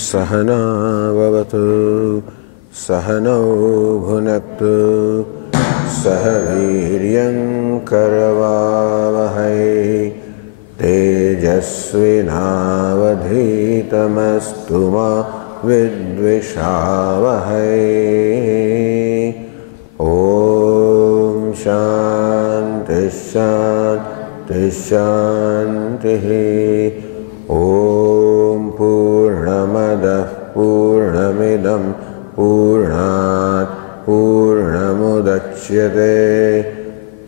सहना भवतु सहनौ भुनक्तु सह वीर्यं करवावहै तेजस्विनावधीतमस्तु मा विद्विषावहै। ॐ शान्ति शान्ति शान्तिः। ॐ पूर्णमदः पूर्णमिदं पूर्णात् पूर्णमुदच्यते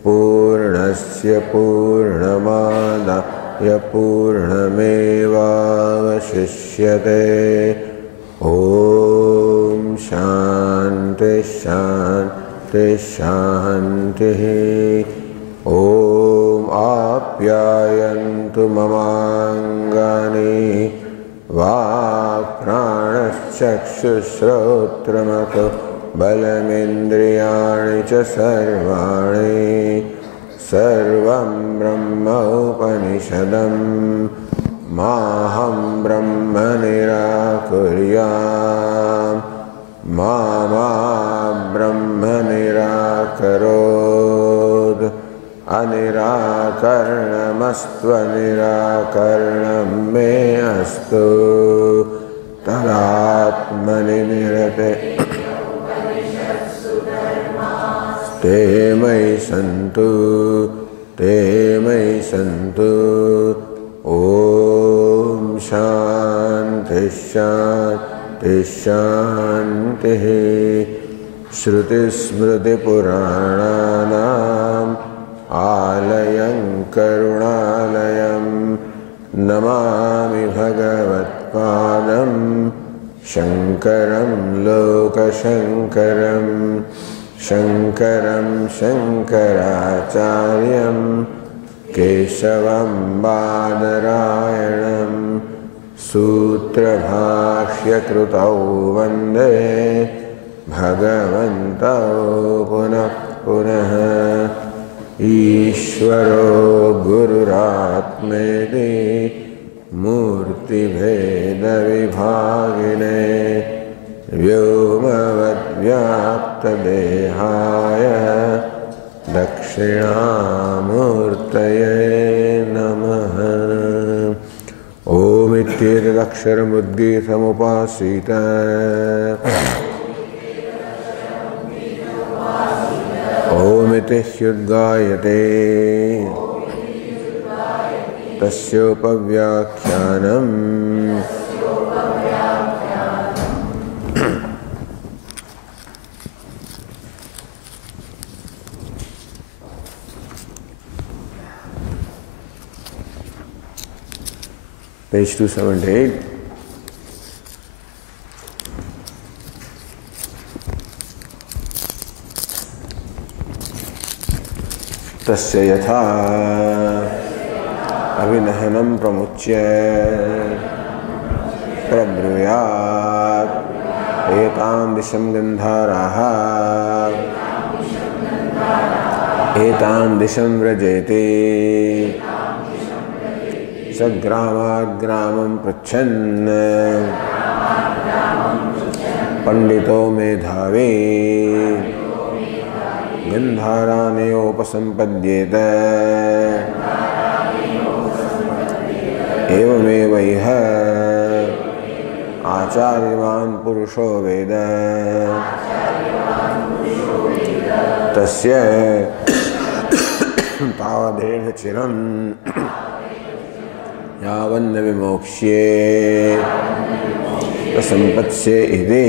पूर्णस्य पूर्णमादाय पूर्णमेवावशिष्यते। ॐ शान्ति शान्ति शान्तिः। ॐ आप्यायन्तु ममाङ्गानि वाक्प्राणश्चक्षुश्रोत्रमथो बलमिन्द्रियाणि च सर्वाणि सर्वं ब्रह्म उपनिषदं माहं ब्रह्म निराकुर्याम् मा ब्रह्म निराकरोत्। अनिराकरणमस्त्वनिराकरणं मे अस्तु तदात्मनि निरते ते मयि सन्तु ते मयि सन्तु। ॐ शान्ति शान्ति शान्तिः। श्रुतिस्मृतिपुराणानाम् आलयं करुणालयं नमामि भगवत्पादं शङ्करं लोकशङ्करं शङ्करं शङ्कराचार्यं केशवं बादरायणं सूत्रभाष्यकृतौ वन्दे भगवन्तौ पुनः पुनः। ईश्वरो गुरुरात्मेति मूर्तिभेदविभागिने व्योमवद्व्याप्तदेहाय दक्षिणामूर्तये नमः। ओमित्येतदक्षरमुद्गीतमुपासीत ओमिति ह्युद्गायते तस्योपव्याख्यानम्। Page 278. तस्य यथा अभिनहनं प्रमुच्य प्रब्रूयात् एतां दिशं गन्धाराः एतां दिशं व्रजेति स ग्रामात् ग्रामं पृच्छन् पंडितो मेधावी गन्धारानेयोपसम्पद्येत एवमेव इह आचार्यवान् पुरुषो वेद तस्य तावदेव चिरं यावन्न विमोक्ष्ये संपत्स्ये इति।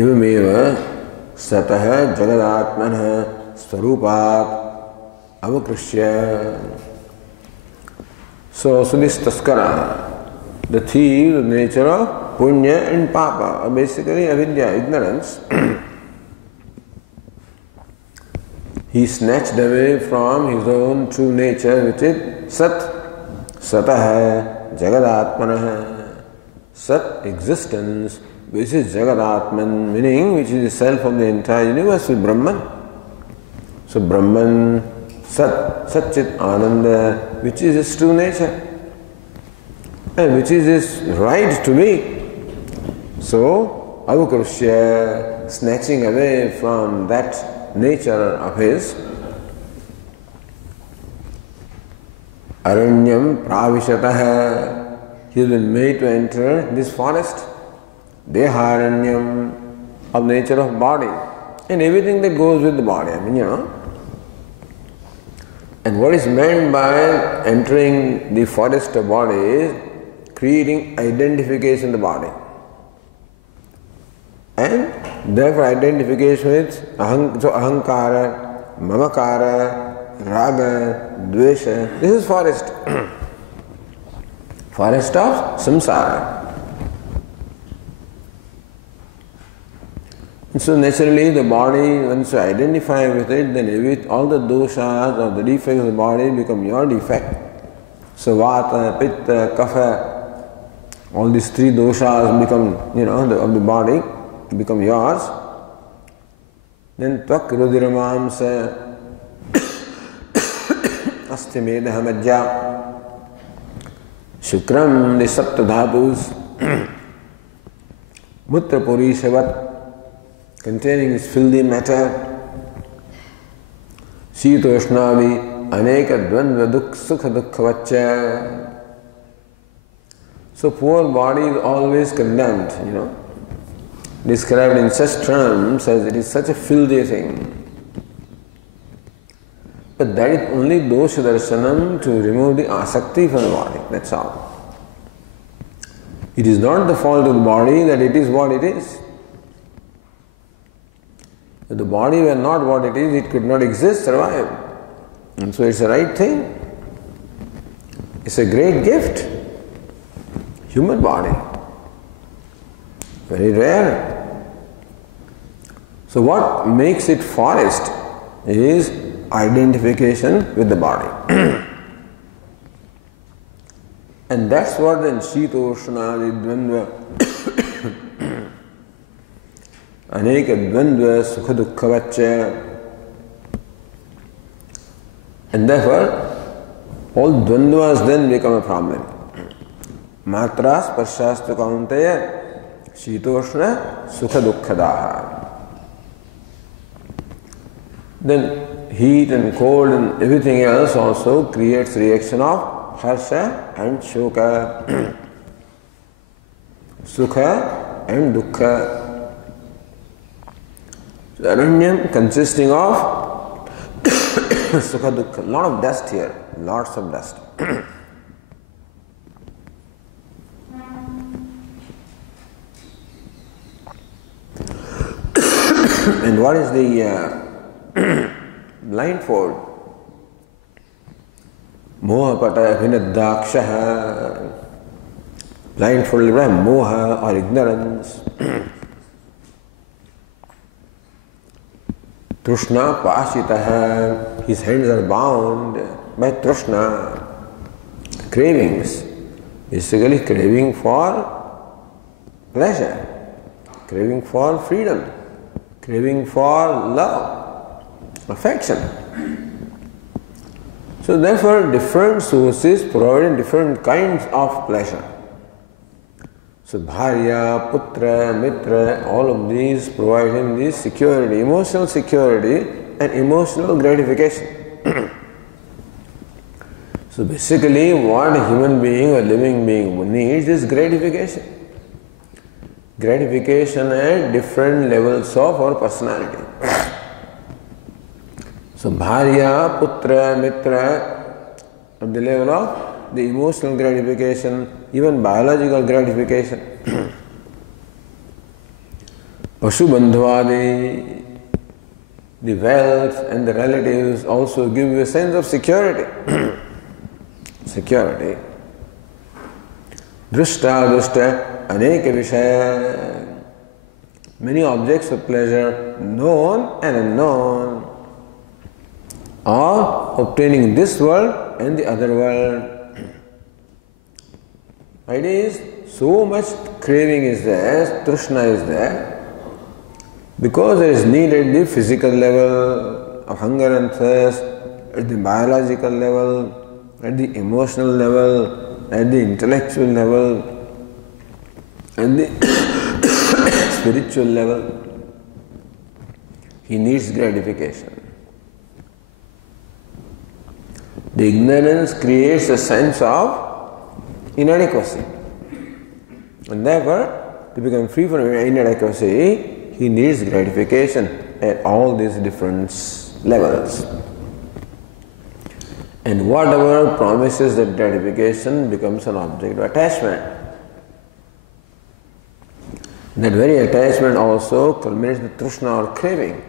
एवमेव सतः जगदात्मनः स्वरूपात् अवकृष्य. So this taskara, the thief, the nature of punya and papa, basically avidya, ignorance. He snatched away from his own true nature, which is Sat, Satah, Jagadatmanah. Sat existence, which is Jagat-Atman, meaning which is the self of the entire universe, is Brahman. So Brahman, Sat, Satchit Ananda, which is his true nature and which is his right to be. So, Avakrushya, snatching away from that nature of his, Aranyam Pravishatah, he has been made to enter this forest, Deharanyam, of nature of body, and everything that goes with the body. And what is meant by entering the forest of body is creating identification in the body. And therefore identification with ahankara, mamakara, raga, dvesha. This is forest. Forest of samsara. And so naturally the body, once you identify with it, then all the doshas or the defects of the body become your defect. So vata, pitta, kapha, all these three doshas become, of the body, become yours. Then tvam rudiramamsa asthimedha majja shukram, the sapta dhatus, mutra purishavat, containing this filthy matter, Shitoshnavi, Aneka Dvandva Sukha Dukkha Vaccha. So poor body is always condemned, described in such terms as it is such a filthy thing. But that is only dosha darshanam to remove the asakti from the body, that's all. It is not the fault of the body that it is what it is. If the body were not what it is, it could not exist, survive. And so it's the right thing. It's a great gift. Human body. Very rare. So what makes it forest is identification with the body. And that's what then Shitoshna Dvandva Aneka Dvandva Sukha Dukkha Vaccha. And therefore, all Dvandvas then become a problem. Matras Parshastu Kaunteya Shitoshna Sukha Dukkha Daha. Then heat and cold and everything else also creates reaction of Harsha and Shoka, Sukha and Dukkha. Aranyam consisting of Sukha Dukkha, lot of dust here, lots of dust. And what is the blindfold? Mohapata Abhinadakshaha, blindfold by moha or ignorance. Trishna Pashitaha, his hands are bound by Trishna, cravings, basically craving for pleasure, craving for freedom, craving for love, affection. So therefore different sources provide different kinds of pleasure. So Bharya, Putra, Mitra, all of these provide him this security, emotional security and emotional gratification. So basically what a human being or living being needs is gratification. Gratification at different levels of our personality. So Bharya, Putra, Mitra, at the level of the emotional gratification, even biological gratification. Pashubandhavadi, the wealth and the relatives also give you a sense of security. Security. Drishta, Drishta, Aneka Vishaya, many objects of pleasure, known and unknown, or obtaining in this world and the other world. Idea is so much craving is there, trishna is there, because there is need at the physical level of hunger and thirst, at the biological level, at the emotional level, at the intellectual level, at the spiritual level. He needs gratification. The ignorance creates a sense of inadequacy. And therefore, to become free from inadequacy, he needs gratification at all these different levels. And whatever promises that gratification becomes an object of attachment. That very attachment also culminates the trishna or craving.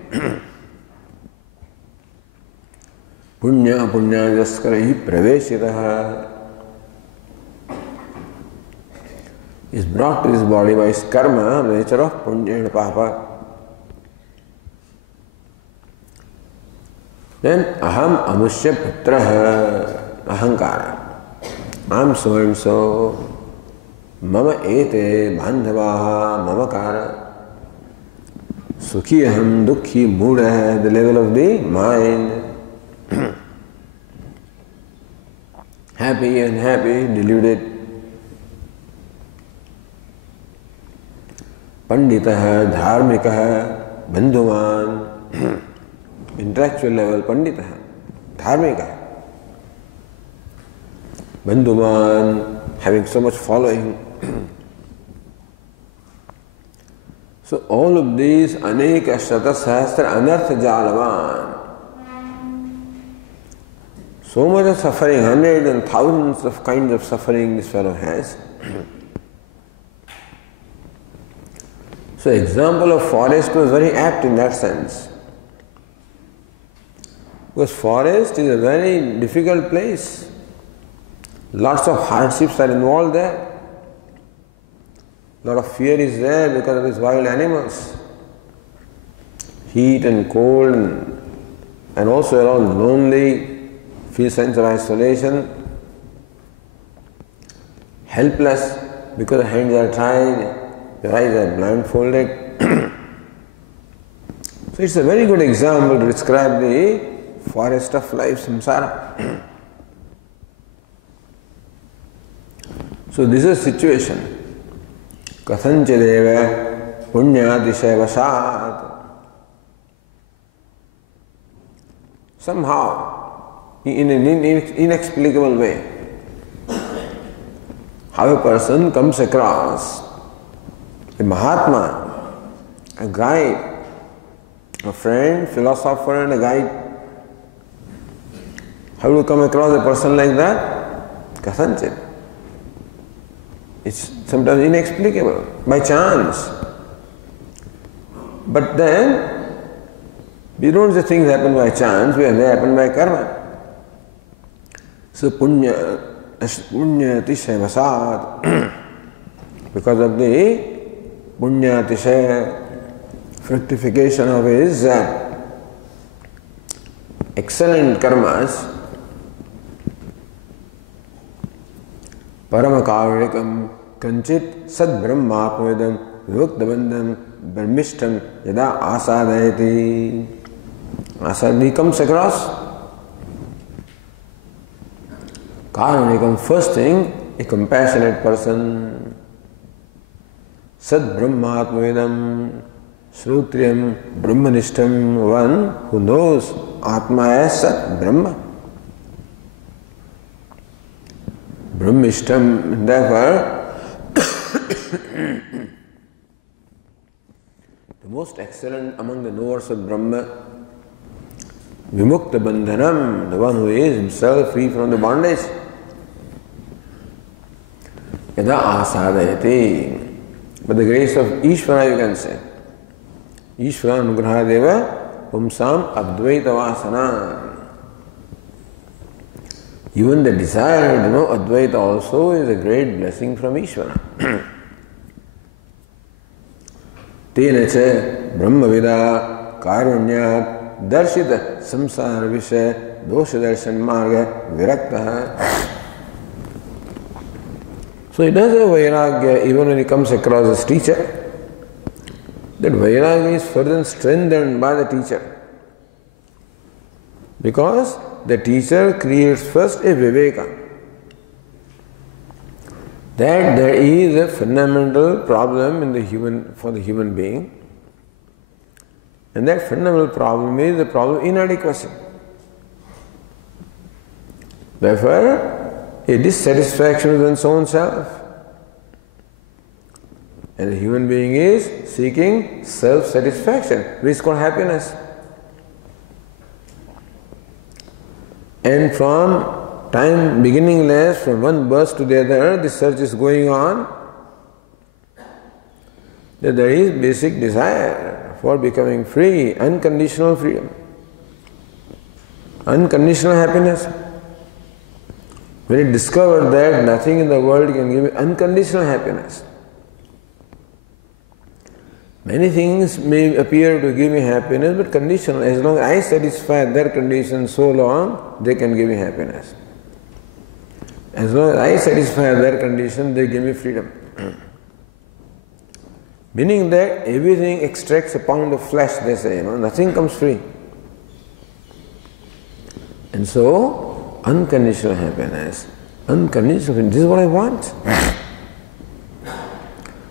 Punya punyajaskarahi praveshitaha is brought to this body by his karma, the nature of punya and papa. Then aham amushya putraha ahankara. I am so and so. Mama ete bandhavaha mamakara. Sukhi aham dukhi muda, the level of the mind. Happy, unhappy, deluded. Panditaha, dharmikaha, bandhuman. Intellectual level, panditaha, dharmikaha. Bandhuman, having so much following. So all of these aneka shata sahasra anartha jalavan. So much of suffering, hundreds and thousands of kinds of suffering this fellow has. So example of forest was very apt in that sense. Because forest is a very difficult place. Lots of hardships are involved there. Lot of fear is there because of these wild animals. Heat and cold and also around lonely, feel sense of isolation, helpless because the hands are tied, your eyes are blindfolded. So it's a very good example to describe the forest of life, samsara. So this is a situation. Kathanchideva punyatishayavasat. Somehow, in an inexplicable way, how a person comes across a Mahatma, a guide, a friend, philosopher and a guide. How do you come across a person like that? Kathanchit. It's sometimes inexplicable, by chance. But then, we don't say things happen by chance, they happen by karma. So punya tishayavasat, because of the punya tishaya, fructification of his excellent karmas, paramakarikam kanchit sad brahmatmadam vivuktabandam brahmishtam yada asadayati. Asad comes across. Karanikam, first thing, a compassionate person. Sad brahmatmadam srutriyam brahmanishtam, one who knows Atma as Sat Brahma. Brahmishtam, therefore, the most excellent among the knowers of Brahma, Vimukta Bandhanam, the one who is himself free from the bondage. Yada asadayati, by the grace of Ishvara you can say. Ishvara Anugrahadeva Pumsam Advaita Vasana. Even the desire to know Advaita also is a great blessing from Ishvara. Tena cha Brahmavida Karunyat Darshita Samsara Vishay Dosha Darshan Marga Virakta. So he does have vairagya even when he comes across his teacher. That vairagya is further strengthened by the teacher. Because the teacher creates first a viveka. That there is a fundamental problem for the human being. And that fundamental problem is the problem of inadequacy. Therefore, a dissatisfaction with one's own self. And the human being is seeking self-satisfaction, which is called happiness. And from time beginningless, from one birth to the other, this search is going on. That there is basic desire for becoming free, unconditional freedom, unconditional happiness. When he discovered that nothing in the world can give me unconditional happiness. Many things may appear to give me happiness, but conditional. As long as I satisfy their conditions, so long they can give me happiness. As long as I satisfy their conditions, they give me freedom. Meaning that everything extracts a pound of flesh, they say, nothing comes free. And so, unconditional happiness, this is what I want.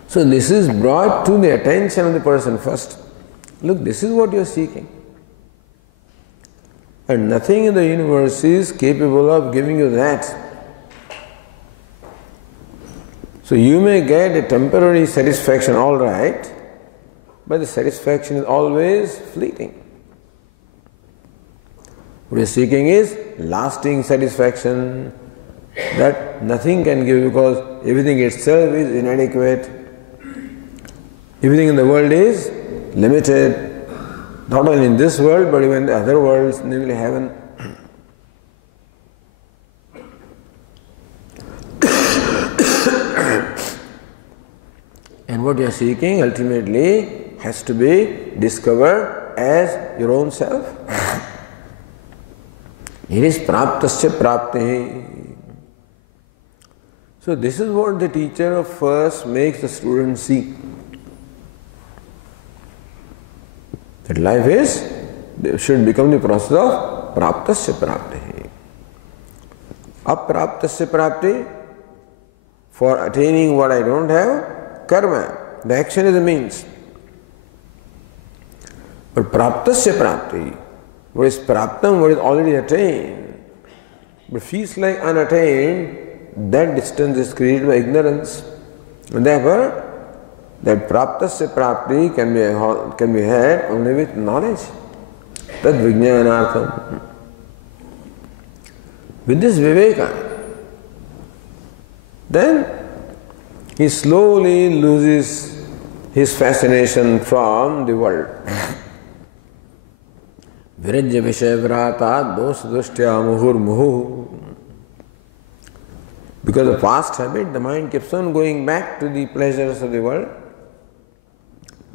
So this is brought to the attention of the person first. Look, this is what you are seeking. And nothing in the universe is capable of giving you that. So you may get a temporary satisfaction, all right, but the satisfaction is always fleeting. What you are seeking is lasting satisfaction that nothing can give because everything itself is inadequate. Everything in the world is limited, not only in this world, but even in the other worlds, namely heaven. And what you are seeking ultimately has to be discovered as your own self. It is praptasya prapti. So this is what the teacher first makes the student see. That life should become the process of praptasya prapti. Apraptasya prapti, for attaining what I don't have, karma, the action is the means. But praptasya prapti, what is praptam, what is already attained, but feels like unattained, that distance is created by ignorance. And therefore, that praptasya prapti can be had only with knowledge. Tad vijnanartham. With this viveka, then he slowly loses his fascination from the world. Virajya vishayvrata dosa dushtya muhur muhu. Because of past habit, the mind keeps on going back to the pleasures of the world.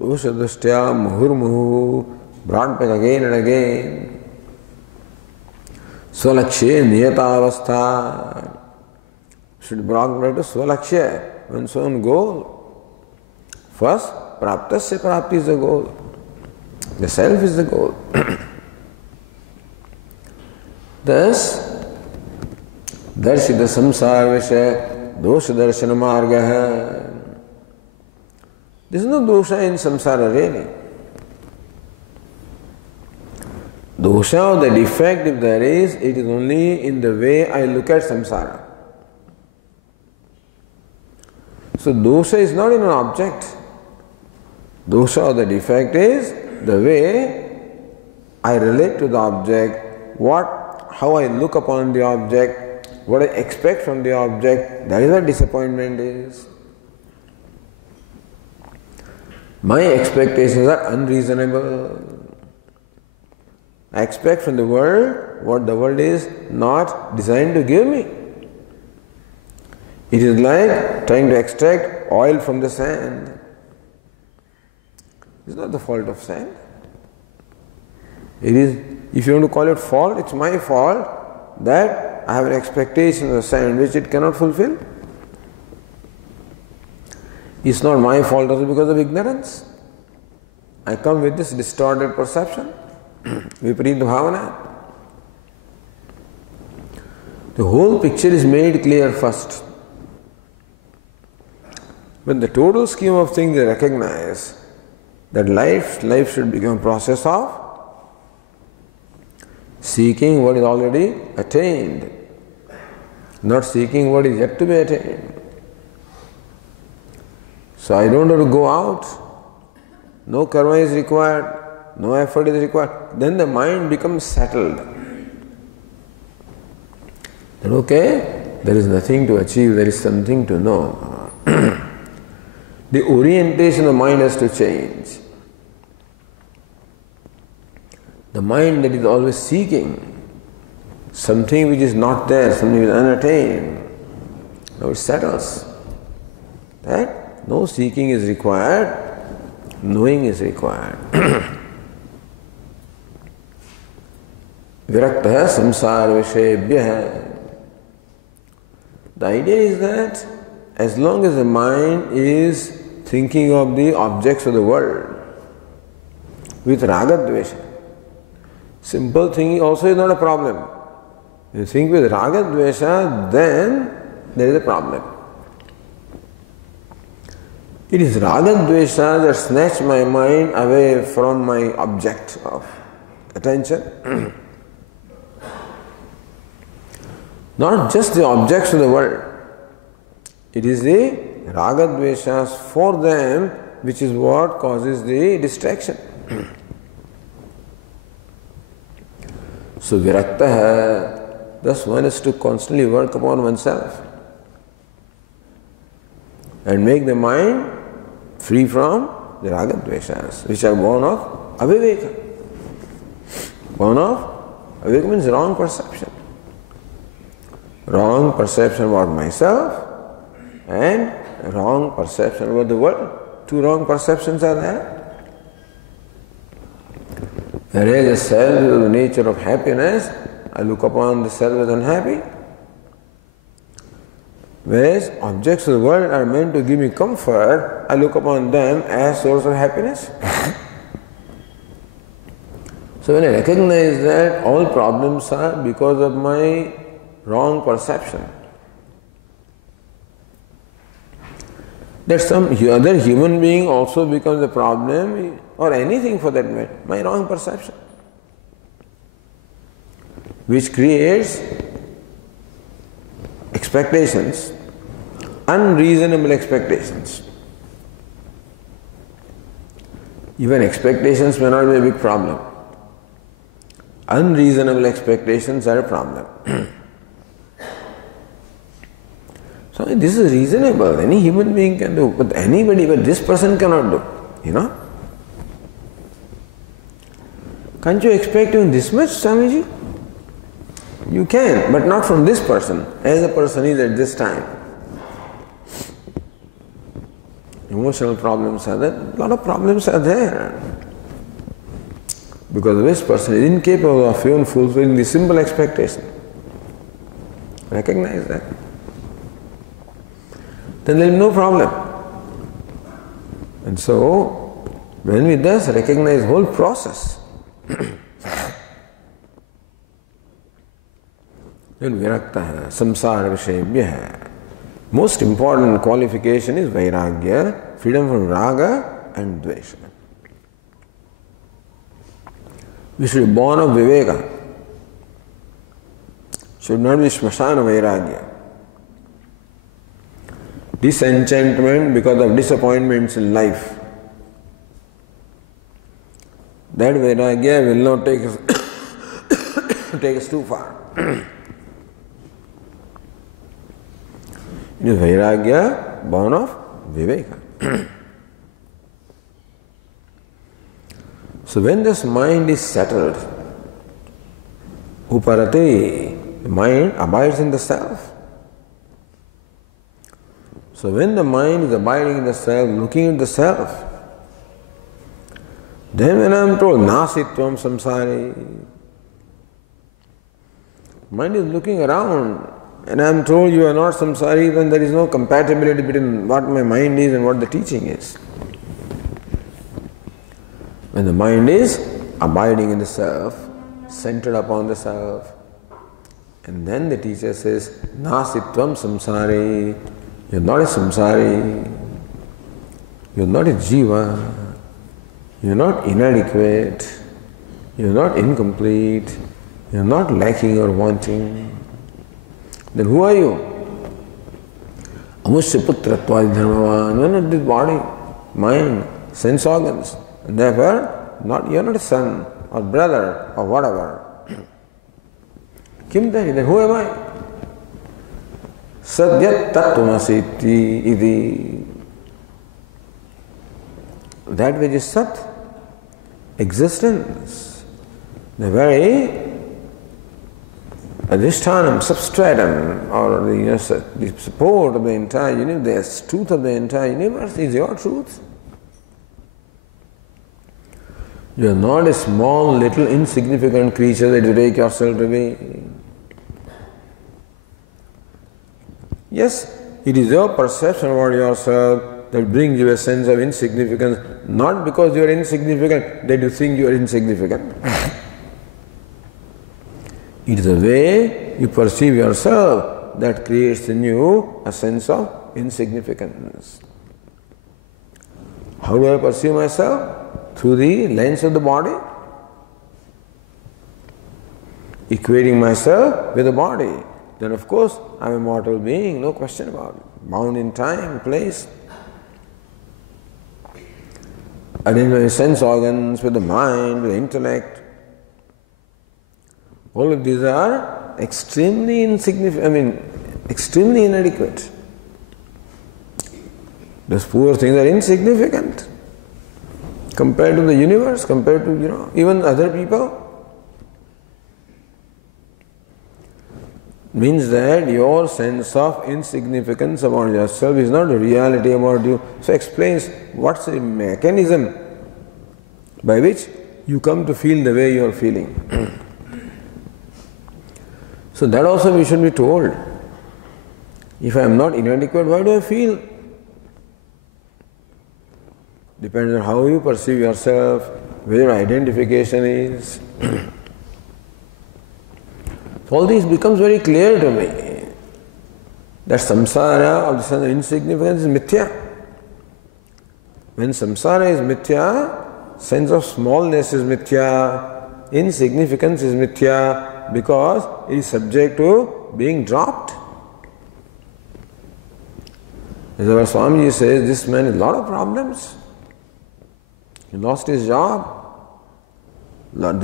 Dosha dushtya muhur muhu, brought back again and again. Swalakshe niyatavastha, should be brought back to swalakshe, one's own goal. First, praptasya prapti is the goal. The self is the goal. Thus, darshita samsara vishaya dosha darshana marga. There is no dosha in samsara really. Dosha or the defect, if there is, it is only in the way I look at samsara. So dosha is not in an object. Dosha or the defect is the way I relate to the object, how I look upon the object, what I expect from the object. That is what disappointment is. My expectations are unreasonable. I expect from the world what the world is not designed to give me. It is like trying to extract oil from the sand. It's not the fault of sand. It is, if you want to call it fault, it's my fault that I have an expectation of sand which it cannot fulfill. It's not my fault also because of ignorance. I come with this distorted perception, viparita bhavana. The whole picture is made clear first. When the total scheme of things they recognize that life should become a process of seeking what is already attained, not seeking what is yet to be attained. So I don't have to go out, no karma is required, no effort is required. Then the mind becomes settled. Then okay, there is nothing to achieve, there is something to know. The orientation of the mind has to change. The mind that is always seeking something which is not there, something which is unattained, now it settles. That no seeking is required, knowing is required. Virakta samsara vishebhya. The idea is that as long as the mind is thinking of the objects of the world with raga-dvesha, simple thinking also is not a problem. If you think with raga-dvesha, then there is a problem. It is raga-dvesha that snatch my mind away from my object of attention. Not just the objects of the world. It is the raga-dveshas for them which is what causes the distraction. So virakta, thus one is to constantly work upon oneself and make the mind free from the raga-dveshas which are born of aviveka. Born of aviveka means wrong perception. Wrong perception about myself and wrong perception about the world. Two wrong perceptions are there. Whereas the self is the nature of happiness, I look upon the self as unhappy. Whereas objects of the world are meant to give me comfort, I look upon them as source of happiness. So when I recognize that all problems are because of my wrong perception, that some other human being also becomes a problem, or anything for that matter, my wrong perception, which creates expectations, unreasonable expectations. Even expectations may not be a big problem. Unreasonable expectations are a problem. So this is reasonable. Any human being can do, but anybody, but this person cannot do. You know? Can't you expect even this much, Swamiji? You can, but not from this person, as the person is at this time. Emotional problems are there. A lot of problems are there. Because this person is incapable of even fulfilling the simple expectation. Recognize that. Then there is no problem. And so, when we thus recognize the whole process, then virakta, samsara vishebhya. Most important qualification is vairagya, freedom from raga and dvesha. We should be born of viveka. Should not be smashana vairagya. Disenchantment because of disappointments in life. That vairagya will not take us, take us too far. It is vairagya born of viveka. So when this mind is settled, uparate, the mind abides in the self. So when the mind is abiding in the self, looking at the self, then when I am told, nasitvam samsare, mind is looking around and I am told you are not samsari, then there is no compatibility between what my mind is and what the teaching is. When the mind is abiding in the self, centered upon the self, and then the teacher says, Nasitvam samsari, you are not a samsari, you are not a jiva, you are not inadequate, you are not incomplete, you are not lacking or wanting. Then who are you? Amusya putratva dharmavan. You are not this body, mind, sense organs. And therefore, you are not a son or brother or whatever. Kim then who am I? Sadyat tattvamasi iti. That which is Sat, existence, the very adhishtanam, substratum, or the support of the entire universe, the truth of the entire universe is your truth. You are not a small, little, insignificant creature that you take yourself to be. Yes, it is your perception about yourself that brings you a sense of insignificance, not because you are insignificant that you think you are insignificant. It is the way you perceive yourself that creates in you a sense of insignificance. How do I perceive myself? Through the lens of the body, equating myself with the body. Then of course I am a mortal being, no question about it, bound in time, place. Identifying my sense organs with the mind, with the intellect. All of these are extremely insignificant, extremely inadequate. Those poor things are insignificant compared to the universe, compared to, even other people. Means that your sense of insignificance about yourself is not a reality about you. So explains what's the mechanism by which you come to feel the way you are feeling. So that also we should be told. If I am not inadequate, why do I feel? Depends on how you perceive yourself, where your identification is. All this becomes very clear to me. That samsara of the sense of insignificance is mithya. When samsara is mithya, sense of smallness is mithya, insignificance is mithya, because it is subject to being dropped. As our Swami says, this man has a lot of problems. He lost his job. Lots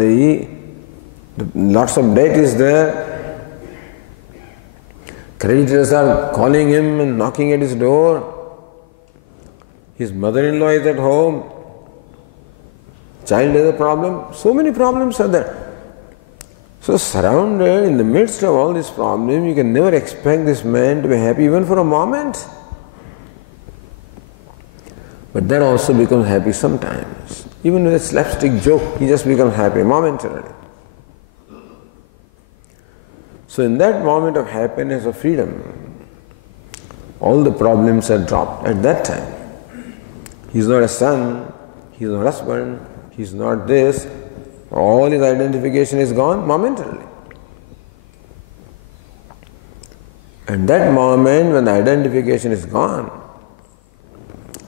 of debt is there. Creditors are calling him and knocking at his door. His mother-in-law is at home. Child has a problem. So many problems are there. So surrounded in the midst of all these problems, you can never expect this man to be happy even for a moment. But that also becomes happy sometimes. Even with a slapstick joke, he just becomes happy momentarily. So in that moment of happiness, of freedom, all the problems are dropped at that time. He's not a son, he's not a husband, he's not this. All his identification is gone momentarily. And that moment when the identification is gone,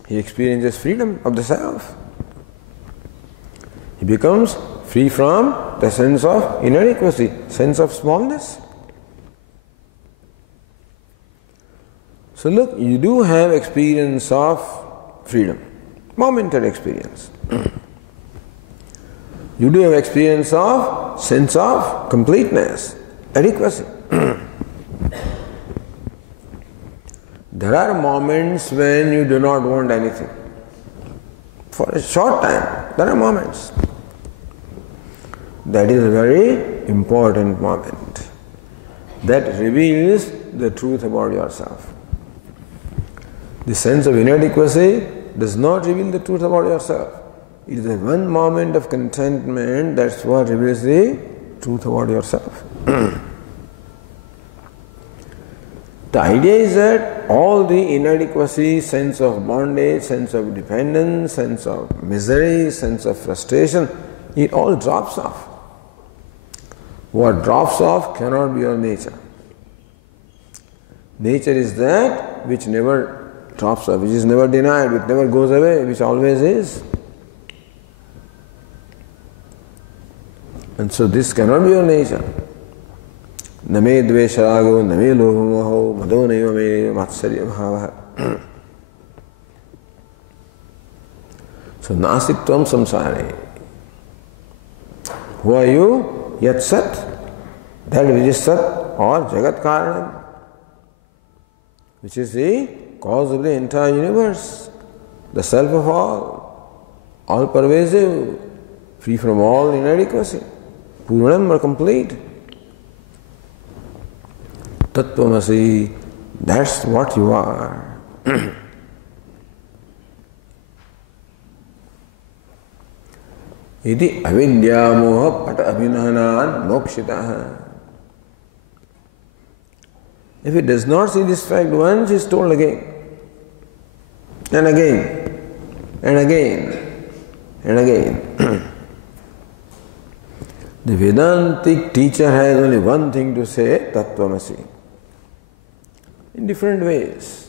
he experiences freedom of the self. He becomes free from the sense of inadequacy, sense of smallness. So look, you do have experience of freedom, momentary experience. You do have experience of sense of completeness, adequacy. There are moments when you do not want anything. For a short time, there are moments. That is a very important moment. That reveals the truth about yourself. The sense of inadequacy does not reveal the truth about yourself. It is the one moment of contentment that's what reveals the truth about yourself. The idea is that all the inadequacy, sense of bondage, sense of dependence, sense of misery, sense of frustration, it all drops off. What drops off cannot be your nature. Nature is that which never drops off, which is never denied, which never goes away, which always is. And so this cannot be your nature. न मे द्वेषरागो न मे लोभमोहो मदो नैव मे मात्सर्य भावः. So नास्तित्वं संसारे. Who are you? Yat Sat, that which is Sat or Jagat Karanam, which is the cause of the entire universe, the self of all pervasive, free from all inadequacy, Purnam or complete. Tattvamasi, that's what you are. Iti avidya moha pata abhinahanat mokshitah. If it does not see this fact once, it is told again and again and again and again. The Vedantic teacher has only one thing to say, Tattvamasi, in different ways.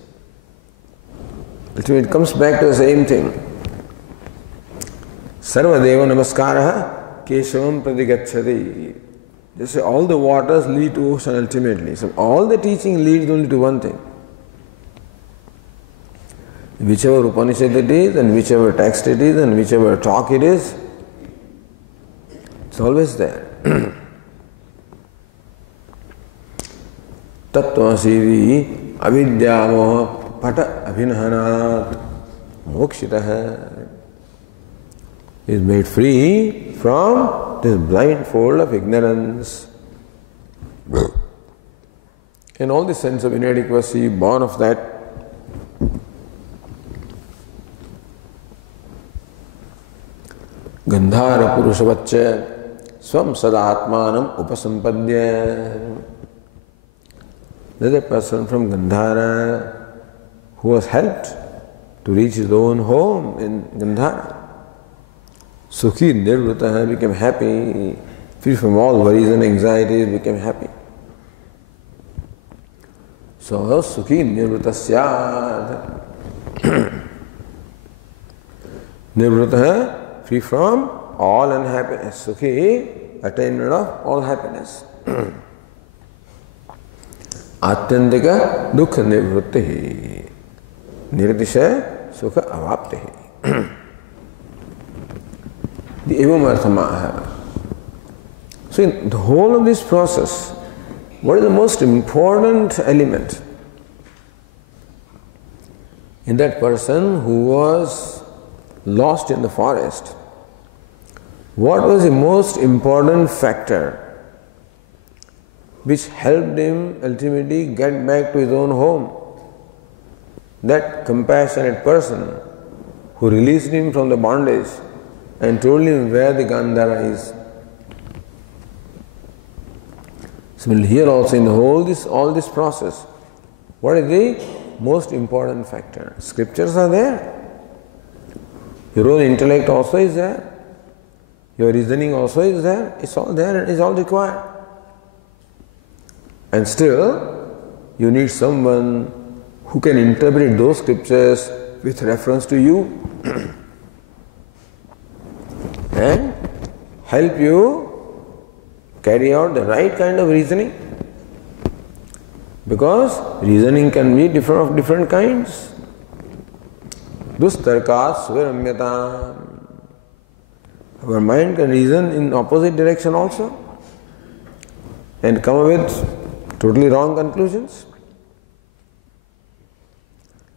Ultimately it comes back to the same thing. Sarvadeva namaskaraha keshavam pradigacchati. They say all the waters lead to ocean ultimately. So all the teaching leads only to one thing. Whichever Upanishad it is, and whichever text it is, and whichever talk it is, it's always there. Tattvamasi avidya moha pata abhinahanat mokshitah, is made free from this blindfold of ignorance. And all the sense of inadequacy born of that. Gandhara Purusho vacca Swam sadatmanam upasampadya. There's a person from Gandhara who was helped to reach his own home in Gandhara. Sukhi nirvrataha, became happy, free from all worries and anxieties, became happy. So sukhi nirvratasyad. Nirvrataha, free from all unhappiness. Sukhi, attainment of all happiness. Atyantika dukha nivrutti. Nirtisha sukha avapti. The evam arthamaha. So in the whole of this process, what is the most important element in that person who was lost in the forest? What was the most important factor which helped him ultimately get back to his own home? That compassionate person who released him from the bondage and told him where the Gandhara is. Similarly, here also in the all this process, what is the most important factor? Scriptures are there. Your own intellect also is there. Your reasoning also is there. It's all there and it's all required. And still, you need someone who can interpret those scriptures with reference to you and help you carry out the right kind of reasoning. Because reasoning can be of different kinds. Dustarkas sviramyatam. Our mind can reason in opposite direction also and come up with totally wrong conclusions,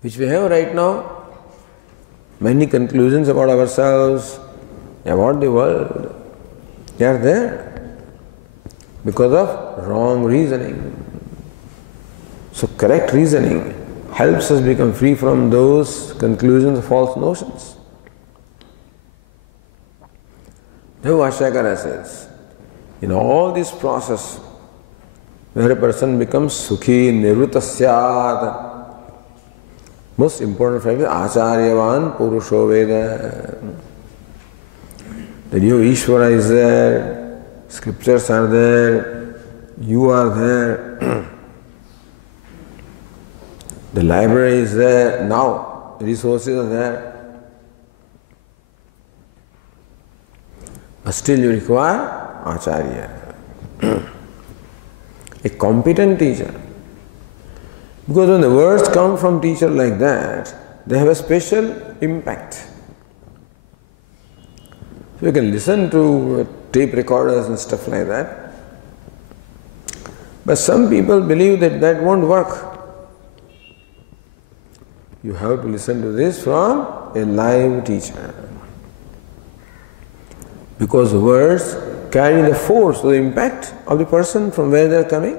which we have right now. Many conclusions about ourselves, about the world, they are there because of wrong reasoning. So correct reasoning helps us become free from those conclusions, false notions. The Acharya says, in all this process where a person becomes sukhi nirvutasyat. Most important fact is Acharyavan Purusho Veda. The new Ishvara is there, scriptures are there, you are there, the library is there, now resources are there. But still you require Acharya, a competent teacher. Because when the words come from teacher like that, they have a special impact. So you can listen to tape recorders and stuff like that. But some people believe that that won't work. You have to listen to this from a live teacher. Because the words carry the force, the impact of the person from where they are coming.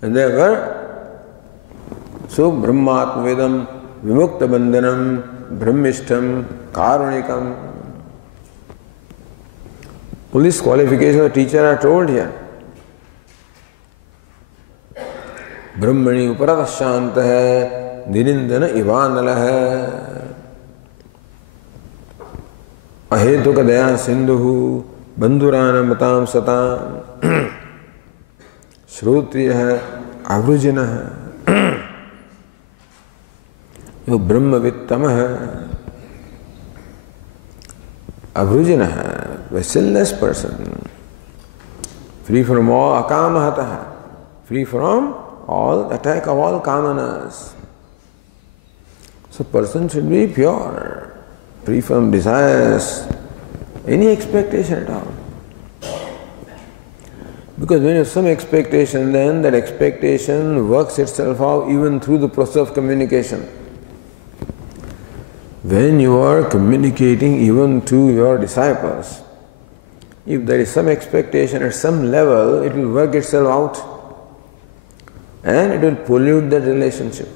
And therefore, so Brahmatmavedam, Vimukta Bandhanam, Brahmishtam, Karunikam. All these qualifications of the teacher are told here. Brahmani Uparadashanta hai, Nirindana Ivanala hai, Ahetuka Daya Sindhuhu, Bandhurana Matam Satam, Shrutriya hai, Avrujina hai, Yo Brahma Vittama hai, Avrujina hai, a sinless person, free from all akamahata, free from all attack of all kamanas. So person should be pure, free from desires, any expectation at all. Because when you have some expectation, then that expectation works itself out even through the process of communication. When you are communicating even to your disciples, if there is some expectation at some level, it will work itself out and it will pollute that relationship.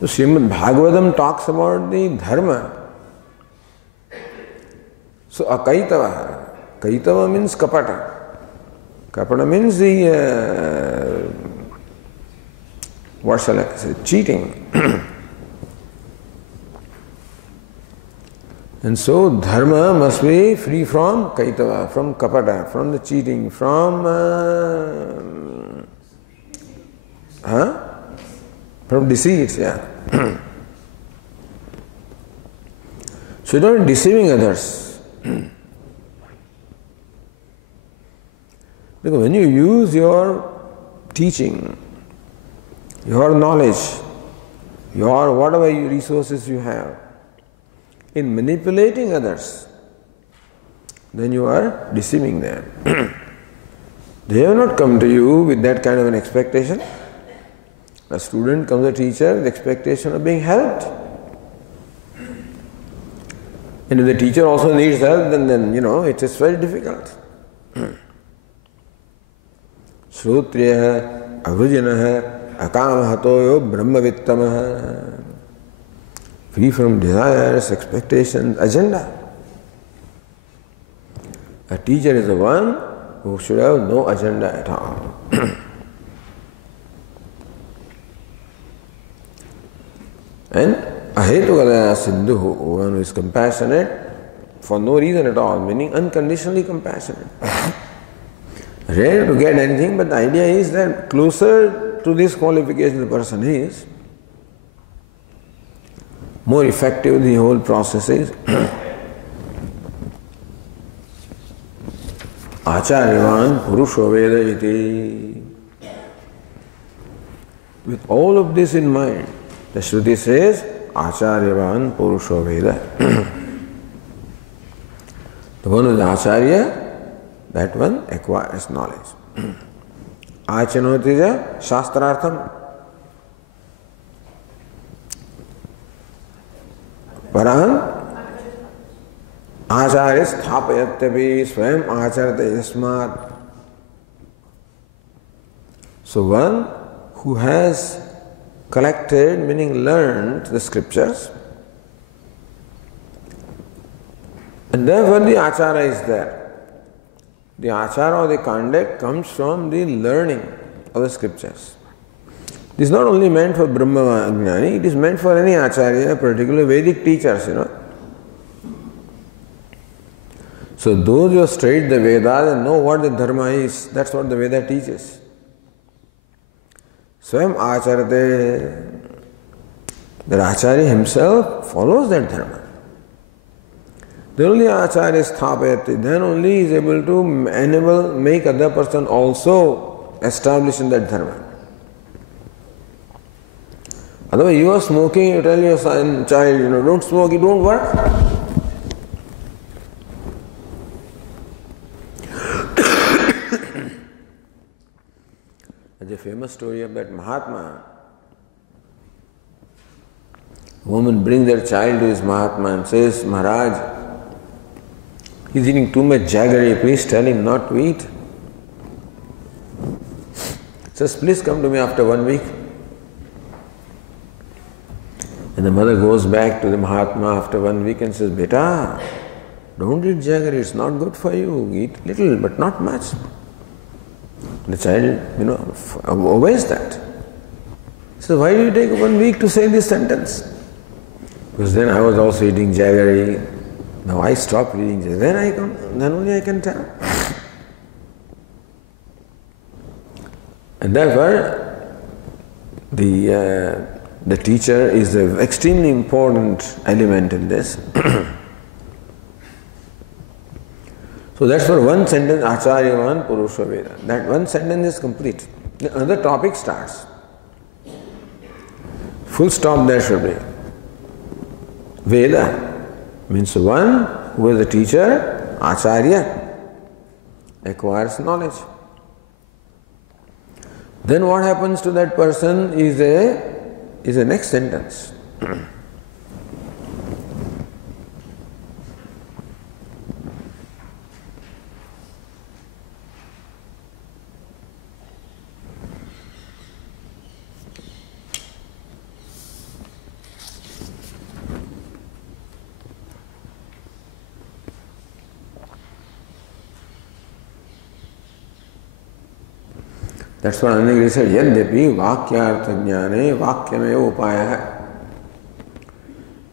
So Srimad Bhagavatam talks about the dharma. So akaitava. Kaitava means kapata. Kapata means the, what shall I say, cheating. And so dharma must be free from kaitava, from kapata, from the cheating, from deceit, yeah. So you don't be deceiving others. Because when you use your teaching, your knowledge, your whatever resources you have, in manipulating others, then you are deceiving them. They have not come to you with that kind of an expectation. A student comes to a teacher with the expectation of being helped. And if the teacher also needs help, then it is very difficult. Shrutriya, Avrujana, Akamahatoyo, Brahmavittama. Free from desires, expectations, agenda. A teacher is the one who should have no agenda at all. And ahetukadaya sindhuhu, one who is compassionate for no reason at all, meaning unconditionally compassionate. Rare to get anything, but the idea is that closer to this qualification the person is, more effective the whole process is. Acharyavan Purusho Veda iti. With all of this in mind, the Shruti says, Acharyavan Purusho Veda. The one who is Acharya, that one acquires knowledge. Achanotija Shastrartham. Parahan Acharya Sthapayatyapi Swayam Acharata Yasmat. So one who has collected, meaning learned the scriptures, and therefore the Acharya is there. The achara or the conduct comes from the learning of the scriptures. This is not only meant for Brahma Ajnani, it is meant for any Acharya, particularly Vedic teachers, So those who have studied the Vedas and know what the Dharma is, that's what the Veda teaches. Swam Acharate, that Acharya himself follows that Dharma. Then only Acharya Sthapayati, then only he is able to make other person also establish in that Dharma. Otherwise, you are smoking, you tell your son, child, don't smoke, it won't work. There's a famous story of that Mahatma. A woman brings their child to his Mahatma and says, Maharaj, he's eating too much jaggery, please tell him not to eat. Says, please come to me after 1 week. And the mother goes back to the Mahatma after 1 week and says, Beta, don't eat jaggery, it's not good for you. Eat little, but not much. The child, obeys that. So why do you take 1 week to say this sentence? Because then I was also eating jaggery. Now I stopped eating jaggery. Then only I can tell. And therefore, the teacher is an extremely important element in this. So that's for one sentence, Acharya one, Purusho Veda. That one sentence is complete. The other topic starts. Full stop there should be. Veda means one who is a teacher, Acharya, acquires knowledge. Then what happens to that person is a next sentence. That's what Anandagiri said, Yadyapi Vakyartha Jnane Vakyameva Upaya.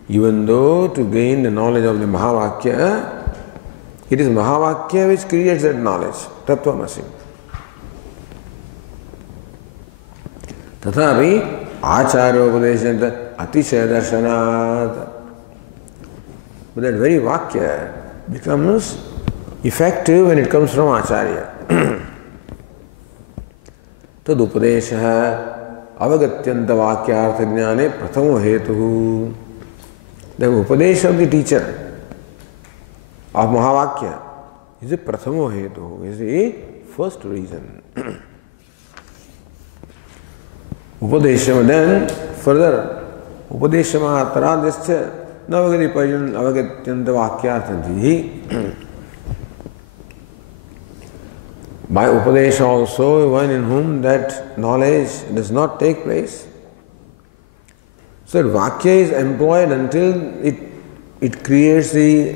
Even though to gain the knowledge of the Mahavakya, it is Mahavakya which creates that knowledge, Tattvamasi. Tathapi Acharya Upadeshanta Atishaya Darshanat. But that very Vakya becomes effective when it comes from Acharya. तदुपदेश अवगत्यंत वाक्यार्थ ज्ञाने प्रथमो हेतु. The उपदेश of the teacher of Mahavakya is the prathamo hetu, is the first reason. Upadesham, then further Upadeshama taradhyascha navagati pajan avagatyanta vakyarthanti. By Upadesha also, one in whom that knowledge does not take place. So that Vakya is employed until it creates the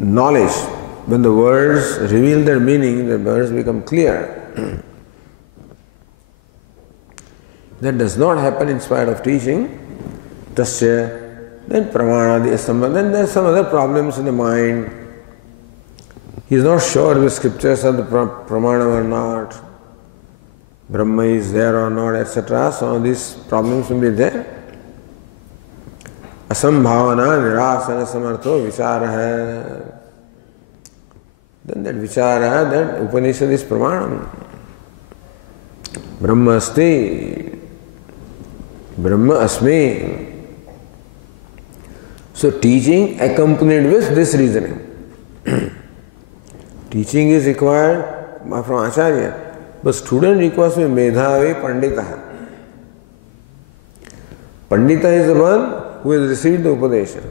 knowledge. When the words reveal their meaning, the words become clear. That does not happen in spite of teaching. Tasya, then Pramanadi Asambha, then there are some other problems in the mind. He is not sure if the scriptures are the Pramana or not, Brahma is there or not, etc. So these problems will be there. Asambhavana nirasana samartho vichara hai. Then that vichara, that Upanishad is Pramanam. Brahma asti, Brahma asmi. So teaching accompanied with this reasoning. Teaching is required from Acharya, but student requires me Medhavi Pandita. Pandita is the one who has received the Upadesha.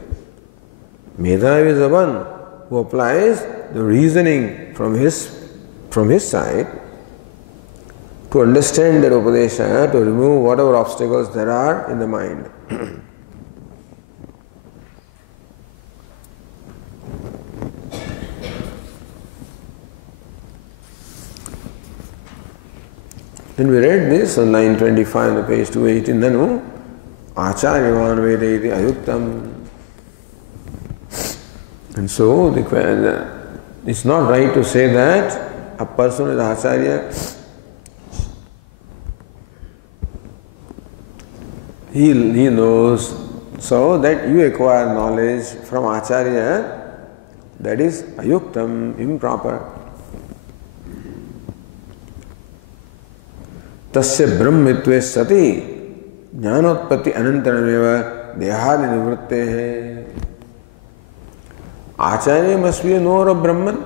Medhavi is the one who applies the reasoning from his side to understand that Upadesha, to remove whatever obstacles there are in the mind. When we read this on line 25 on the page 218, Nanu Acharyavan Veda iti ayuktam. And so it's not right to say that a person is Acharya, he knows, so that you acquire knowledge from Acharya, that is ayuktam, improper. Tasya brahmitve sati jnanotpatti anantarameva dehadi nivrittehe. Acharya must be a knower of Brahman.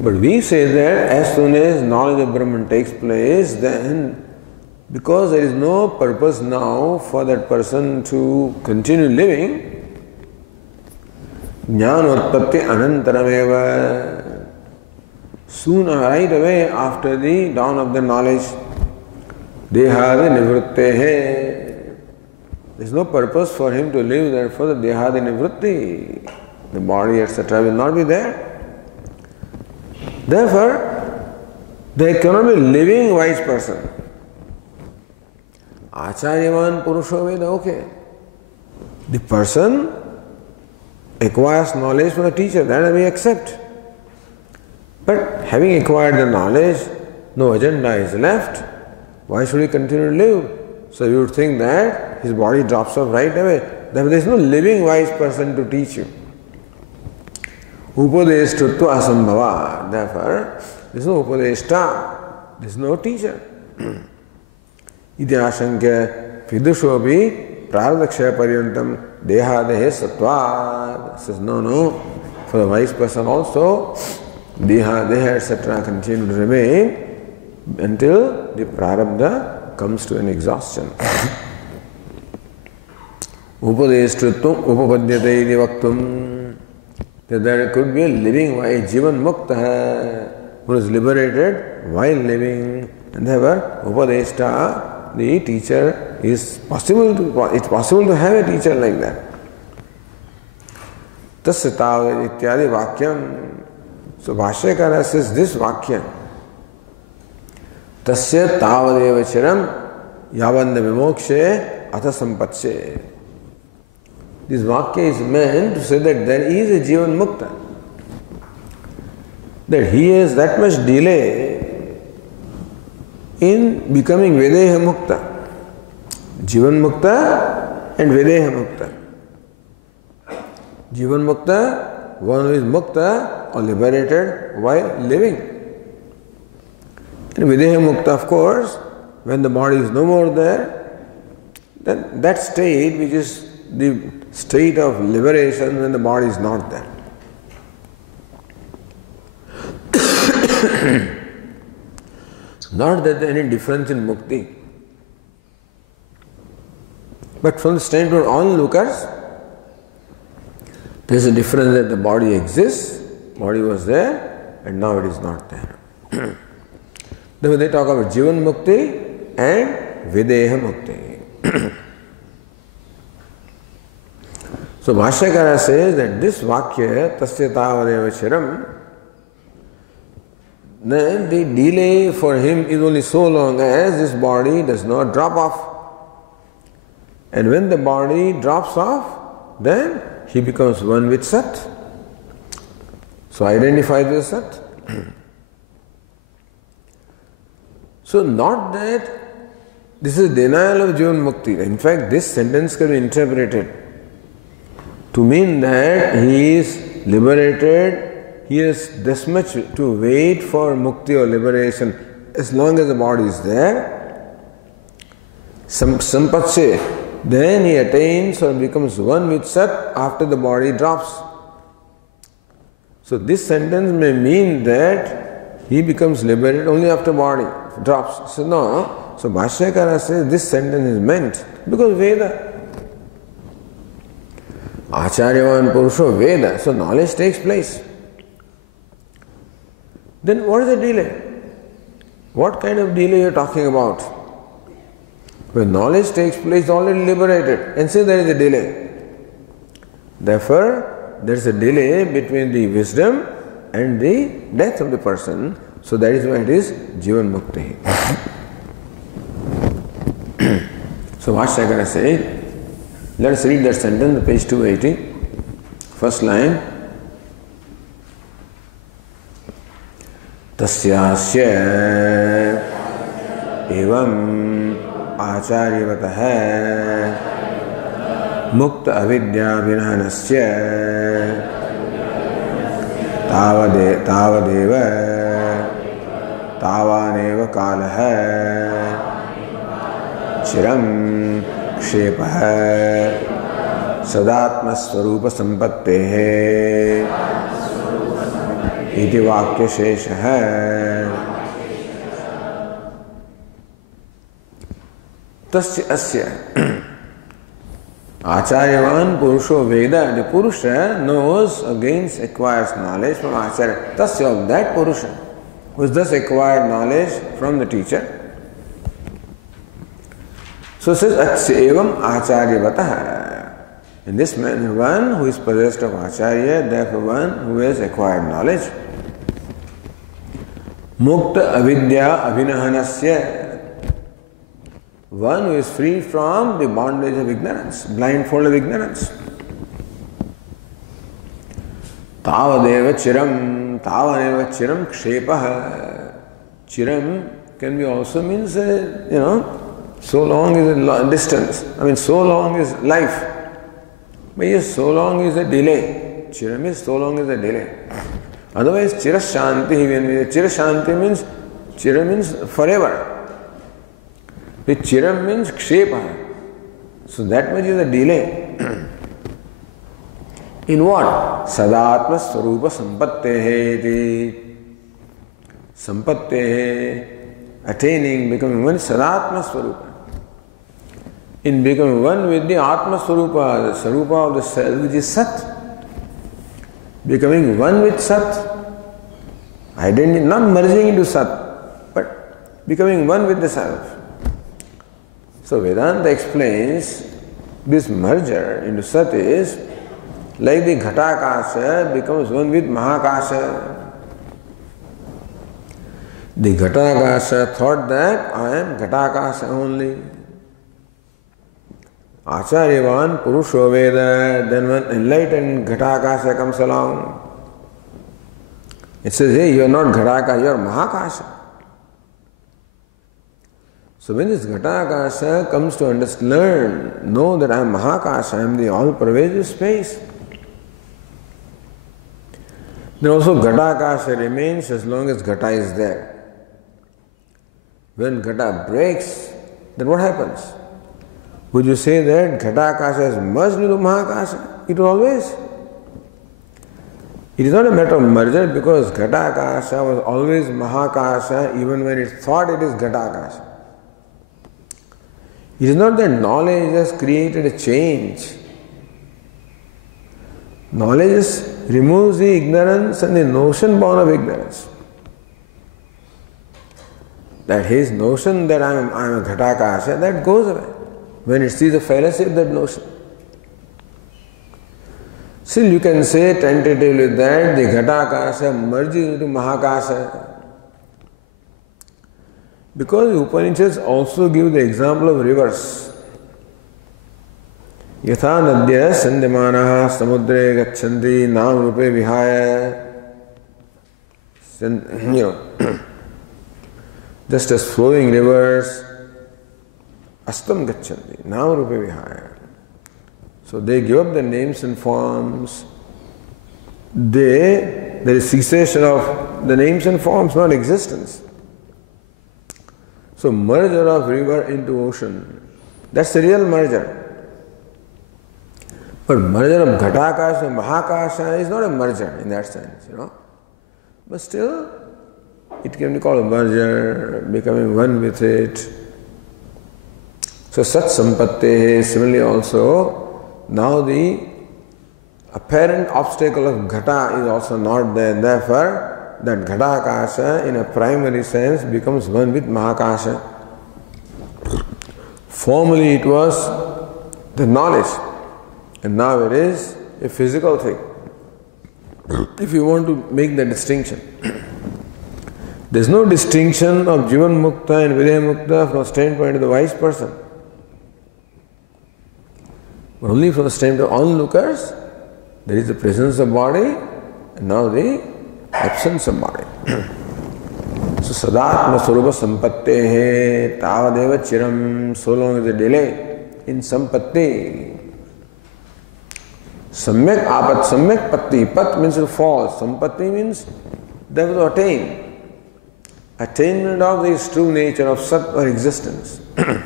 But we say that as soon as knowledge of Brahman takes place, then because there is no purpose now for that person to continue living, jnanotpatti anantarameva. Soon or right away after the dawn of the knowledge, dehadi nivrittehe. There is no purpose for him to live, therefore the dehadi nivritti, the body etc. will not be there. Therefore, there cannot be a living wise person. Acharyavan Purusho Veda, okay. The person acquires knowledge from the teacher, that we accept. But having acquired the knowledge, no agenda is left. Why should he continue to live? So you would think that his body drops off right away. Therefore, there is no living wise person to teach you. Upadeshtutva asambhava. Therefore, there is no upadeshta, there is no teacher. Iti ashankya vidushopi prarabdakshaya paryantam dehadehe sattva. Says no. For the wise person also, deha etc. continue to remain until the prarabdha comes to an exhaustion. Upadeshtutvam upapadyate iti vaktum. That there could be a living wise jivan mukta who is liberated while living, and therefore upadeshta, the teacher, it's possible to have a teacher like that. Tasya tavad ityadi vakyam. So Bhashyakara says this vakya, tasya tavadeva chiram yavanda vimokshe atha sampatshe. This vakya is meant to say that there is a jivan mukta, that he has that much delay in becoming Vedeha mukta. Jivan mukta and Vedeha mukta. Jivan mukta, one who is mukta or liberated while living. And Videha mukta, of course, when the body is no more there, then that state, which is the state of liberation when the body is not there. Not that there is any difference in mukti, but from the standpoint of onlookers, there is a difference that the body exists, body was there, and now it is not there. Therefore they talk about Jivan Mukti and Videha Mukti. So Bhashyakara says that this Vakya, Tasya Tavadeva Chiram, then the delay for him is only so long as this body does not drop off. And when the body drops off, then he becomes one with Sat. So identified with Sat. So not that this is denial of Jivan Mukti. In fact, this sentence can be interpreted to mean that he is liberated, he has this much to wait for Mukti or liberation as long as the body is there. Sampatshe, then he attains or becomes one with Sat after the body drops. So this sentence may mean that he becomes liberated only after body drops. So no. So Bhashyakara says this sentence is meant because Veda. Acharyavan Purusho Veda. So knowledge takes place. Then what is the delay? What kind of delay you are talking about? When knowledge takes place, already liberated, and say there is a delay. Therefore, there is a delay between the wisdom and the death of the person. So that is why it is Jivan Mukti. So what Shakara said, let us read that sentence, page 280, first line. Tasyasya evam acharyavatah mukta avidya vinhanasya tavadeva tavaneva kalaha chiram kshepaha sadatma swarupa sampattehe iti vakya sheshaha. Tasya asya Acharyavan Purusho Veda. The Purusha knows against, acquires knowledge from Acharya. Tasya, of that Purusha, who has thus acquired knowledge from the teacher. So it says Aksya evam Acharyavatah. In this manner, one who is possessed of Acharya, therefore one who has acquired knowledge. Mukta avidya abhinahanasya. One who is free from the bondage of ignorance, blindfold of ignorance. Tavadeva chiram, tavaneva chiram kshepaha. Chiram can be also means, so long is a distance. So long is life. But yes, so long is a delay. Chiram is so long is a delay. Otherwise, chirashanti, when we say chirashanti means, chira means forever. The chiram means kshepa. So that much is a delay. In what? Sadatma swarupa sampattehe. Sampattehe, attaining, becoming one, sadatma swarupa. In becoming one with the Atma Swarupa, the Swarupa of the self, which is Sat. Becoming one with Sat. Identity, not merging into Sat, but becoming one with the self. So Vedanta explains this merger into Sat is like the Ghatakasha becomes one with Mahakasha. The Ghatakasha thought that I am Ghatakasha only. Acharyavan Purusho Veda, then when enlightened Ghatakasha comes along, it says, hey, you are not Ghataka, you are Mahakasha. So when this Ghatakasha comes to understand, know that I am Mahakasha, I am the all-pervasive space. Then also Ghatakasha remains as long as Ghata is there. When Ghata breaks, then what happens? Would you say that Ghatakasha has merged into Mahakasha? It will always. It is not a matter of merger because Ghatakasha was always Mahakasha even when it thought it is Ghatakasha. It is not that knowledge has created a change. Knowledge removes the ignorance and the notion born of ignorance. That his notion that I am a Ghatakasha, that goes away when it sees the fallacy of that notion. Still you can say tentatively that the Ghatakasha merges into Mahakasha. Because the Upanishads also give the example of rivers. Yatha nadya sandhyamanaha samudre gachanti nam rupe vihaya. Just as flowing rivers, astam gachanti, nam rupe vihaya. So they give up the names and forms. There is cessation of the names and forms, not existence. So merger of river into ocean, that's the real merger. But merger of Ghatakasha and Mahakasha is not a merger in that sense, But still, it can be called a merger, becoming one with it. So Sat Sampattehe, similarly also, now the apparent obstacle of Ghata is also not there. Therefore, that Ghatakasha in a primary sense becomes one with Mahakasha. Formerly it was the knowledge, and now it is a physical thing. If you want to make the distinction, There is no distinction of Jivan Mukta and Vidya Mukta from the standpoint of the wise person. But only from the standpoint of onlookers, there is the presence of body and now the absence of body. So Sadatma Swarupa Sampattehe Tavadeva Chiram, so long as a delay in Sampatti. Samyak Apat, Samyak Patti. Pat means to fall. Sampatti means that was attained. Attainment of this true nature of Sat or existence. Iti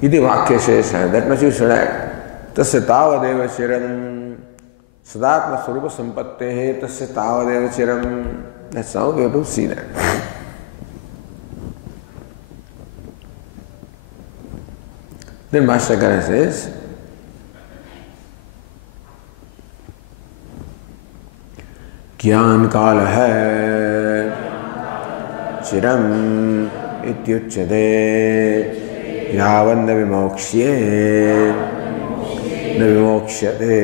Vakya Shesha, that much you should add. Tasya Tavadeva Chiram, Sadatma Swarupa Sampattehe Tasya Tavadeva Chiram. That's how we have to see that. Then Bhashyakara says, Gyan kala hai chiram ityuchyate yavan na vimokshye na vimokshate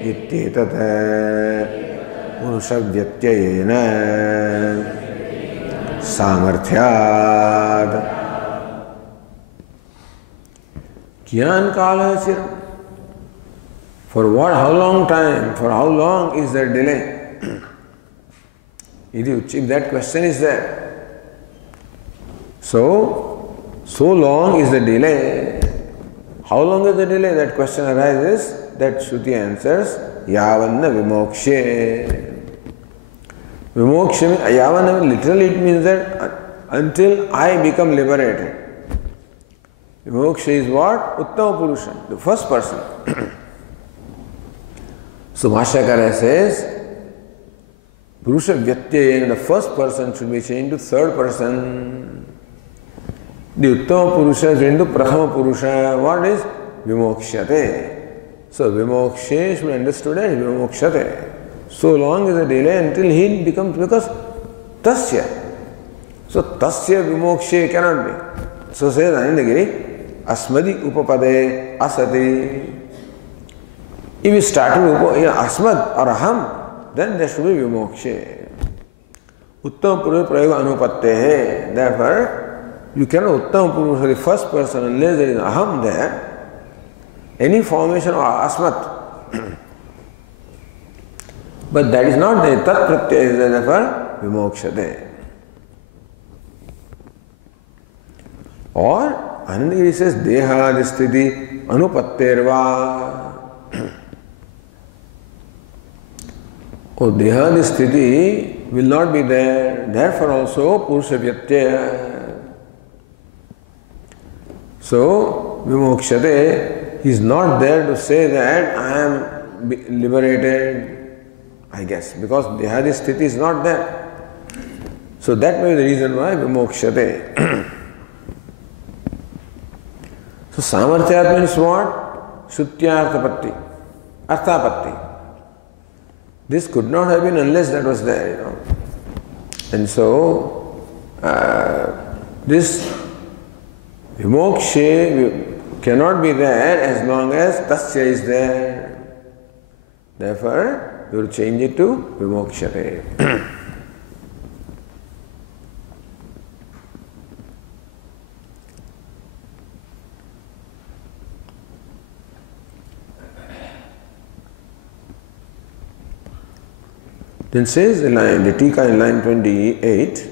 ityetate Purusho Vyatyayena Samarthyad Gyan kala chiram. For what? How long time? For how long is there delay? If that question is there. So long is the delay. How long is the delay? That question arises. That Shruti answers, Yavanna Vimokshe. Vimokshe, Yavanna, literally it means that until I become liberated. Vimokshe is what? Uttama Purusha, the first person. So Bhashyakara says, Purusha Vyatyayena, the first person should be changed to third person. The Uttama Purusha is into Prathama Purusha. What is? Vimokshate. So Vimokshe should be understood as Vimokshate. So long as a delay until he becomes, because Tasya. So Tasya Vimokshe cannot be. So says Anandagiri, Asmadi Upapade Asati. If you start with Asmad or Aham, then there should be Vimokshe. Uttama Purusha Prayoga Anupattehe. Therefore, you cannot Uttama Purusha, the first person, unless there is Aham there. Any formation of asmat. But that is not the tat pratyaya, is therefore vimokshate. Or Anandagiri says dehadisthiti anupatterva. Oh, dehadisthiti will not be there. Therefore also purusha vyatyaya. So vimokshate is not there to say that I am liberated, I guess, because Dehadi Sthiti is not there. So that may be the reason why Vimokshate. So Samarthyat means what? Shutyarthapatti, Arthapatti. This could not have been unless that was there, And so this Vimokshe cannot be there as long as Tasya is there. Therefore, you will change it to Vimokshate. Then says the line, the Tika in line 28,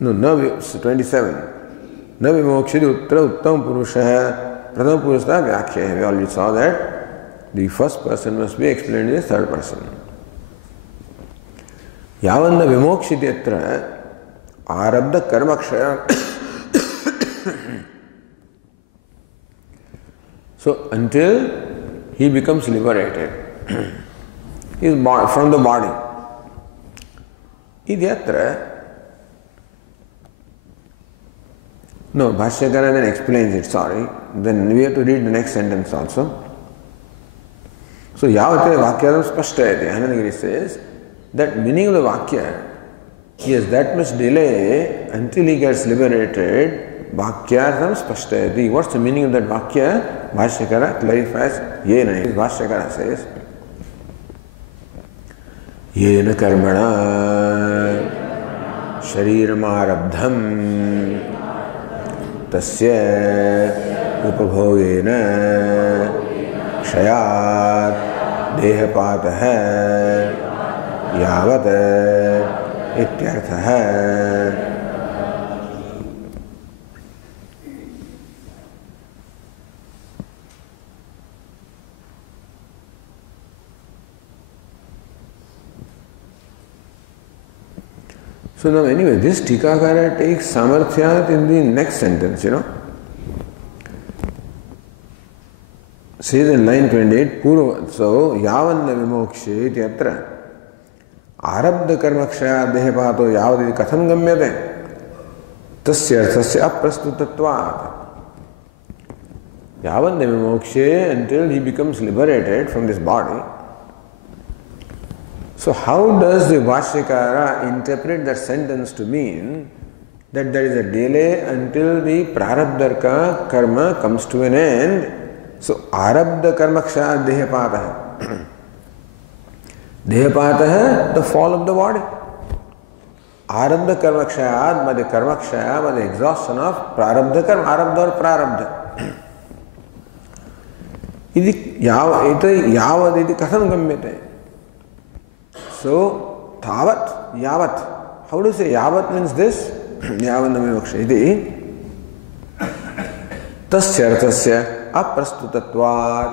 27. Na vimokshati uttara uttam purusha pratham purusha vyakhya. We already saw that the first person must be explained in the third person. Yavanna vimokshiti atra arabdha karmakshaya. So until he becomes liberated from the body. Idyatra. No, Bhashyakara then explains it, sorry. Then we have to read the next sentence also. So, Yavate Vakyadam Spashtayate, Anandagiri says, that meaning of the Vakya, he has that much delay until he gets liberated. Vakyadam Spashtayate. What's the meaning of that Vakya? Bhashyakara clarifies, Yena. Bhashyakara says, येन कर्मणा शरीरमारब्धं तस्य उपभोगेन क्षयात् देहपातः यावत् इत्यर्थः। So now anyway, this Tikakara takes samarthyat in the next sentence, Says in line 28, Purva, so yavanna vimokshe iti atra arabdha karma kshaya dehapato yavadi katham gamyate tasya arthasya aprastutatvat. Yavanna vimokshe, until he becomes liberated from this body. So how does the Bhashyakara interpret that sentence to mean that there is a delay until the prarabdha karma comes to an end? So arabdha karma kshaya dehapataha. Dehapataha, the fall of the body. Arabdha karma kshayad, by the karma kshaya, by the exhaustion of prarabdha karma, arabdha or prarabdha. Iti yavad iti katham gamyate. So, tavat, yavat. How do you say yavat means this? Yavan vimokshe iti. Tasya arthasya aprastutatvat.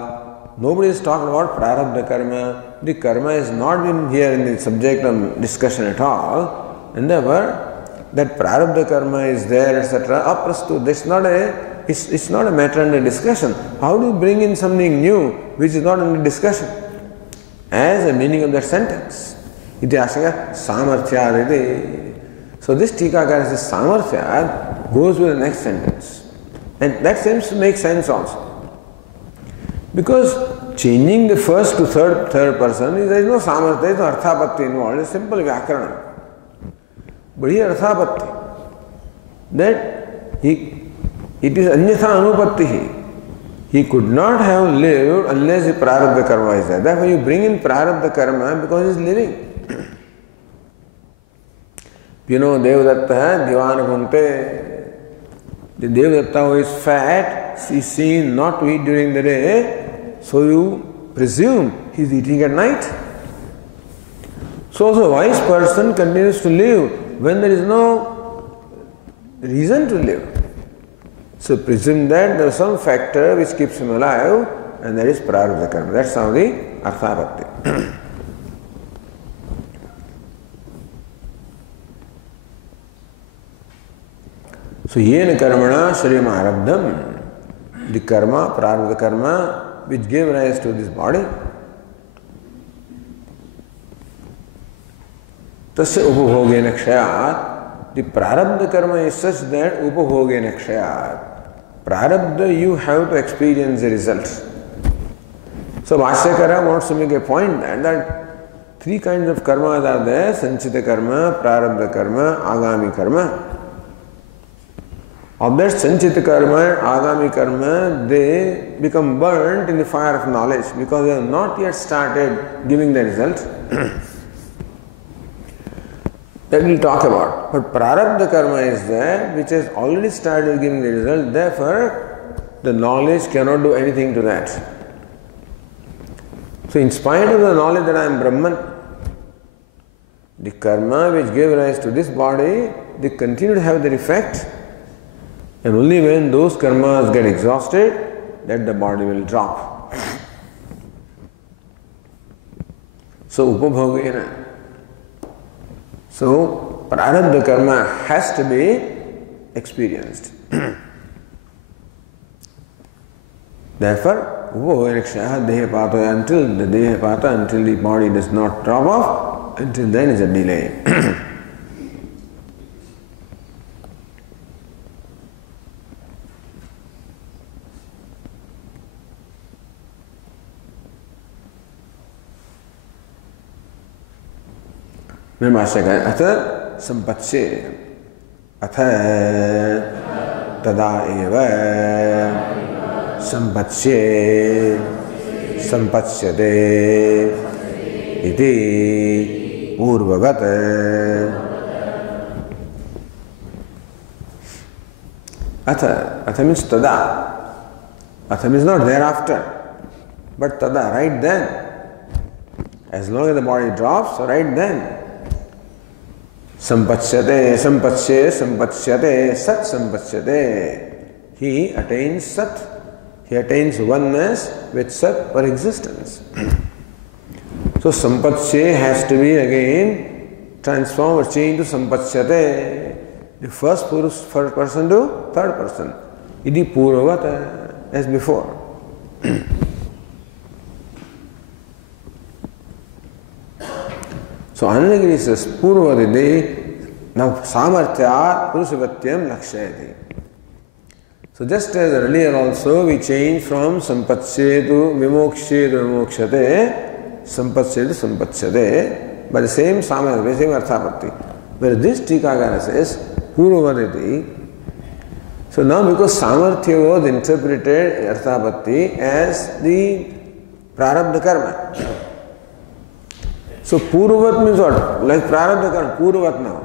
Nobody is talking about prarabdha karma. The karma is not been here in the subject of discussion at all. And therefore, that prarabdha karma is there, etc. Aprastut. It's not a matter under discussion. How do you bring in something new which is not under discussion? As a meaning of that sentence. Iti ashaya samarthyad iti. So this Tikakara says samarthyad goes with the next sentence. And that seems to make sense also. Because changing the first to third person, there is no samarthya, there is no arthapatti involved, it's simple vyakaranam. But here arthapatti, that it is anyatha anupattihi. He could not have lived unless the prarabdha karma is there. Therefore you bring in prarabdha karma because he is living. Devadatta Divana Bhunte. The Devadatta who is fat is seen not to eat during the day, so you presume he is eating at night. So a wise person continues to live when there is no reason to live. So presume that there is some factor which keeps him alive, and that is prarabdha karma. That's how the arthapatti. So yena karmana sharim arabdham, the karma, prarabdha karma, which gave rise to this body, tasya upabhogena kshayat. The prarabdha karma is such that upabhogena kshayat. Prarabdha, you have to experience the result. So Bhashyakara wants to make a point that three kinds of karmas are there: sanchita karma, prarabdha karma, agami karma. Of that sanchita karma and agami karma, they become burnt in the fire of knowledge because they have not yet started giving the result. That we'll talk about. But prarabdha karma is there, which has already started giving the result. Therefore, the knowledge cannot do anything to that. So in spite of the knowledge that I am Brahman, the karma which gave rise to this body, they continue to have their effect. And only when those karmas get exhausted, that the body will drop. So upabhogena. So prarabdha karma has to be experienced. Therefore, upabhogena dehapata, until the dehapata, until the body does not drop off, until then is a delay. Then Master says, Atha sampatsye, Atha tada eva sampatsye, sampatsyate iti purvavat. Atha means tada. Atha means not thereafter, but tada, right then. As long as the body drops, right then. Sampachyate, sampachye, sampachyate, sat sampachyate. He attains sat. He attains oneness with sat or existence. So sampachye has to be again transformed or changed to sampachyate. The first person to third person. Iti purvavata, as before. So Anandagiri says, purvavati, now samarthya purusavatyam lakshayati. So just as earlier also we changed from sampachye to vimokshe to vimokshate, sampachye to sampachyate, by the same samarthya, by the same arthapatti. Where this Tikagara says, purvavati. So now because samarthya was interpreted arthapatti as the prarabdha karma. So purvat means what? Like prarabdha karma, purvat now.